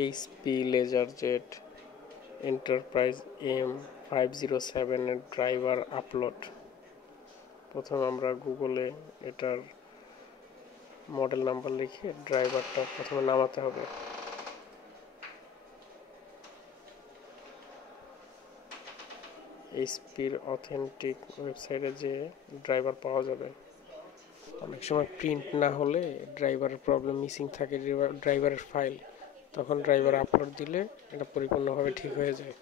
এইচপি লেজারজেট enterprise M507 এর driver upload. প্রথমে আমরা গুগলে এটার মডেল নাম্বার লিখে ড্রাইভারটা প্রথমে নামাতে হবে। এইচপির অথেন্টিক ওয়েবসাইটে যে ড্রাইভার পাওয়া যাবে। অনেক সময় প্রিন্ট না হলে ড্রাইভারের প্রবলেম মিসিং থাকে ড্রাইভারের ফাইল, তখন ড্রাইভার আপলোড দিলে এটা পরিপূর্ণভাবে ঠিক হয়ে যায়।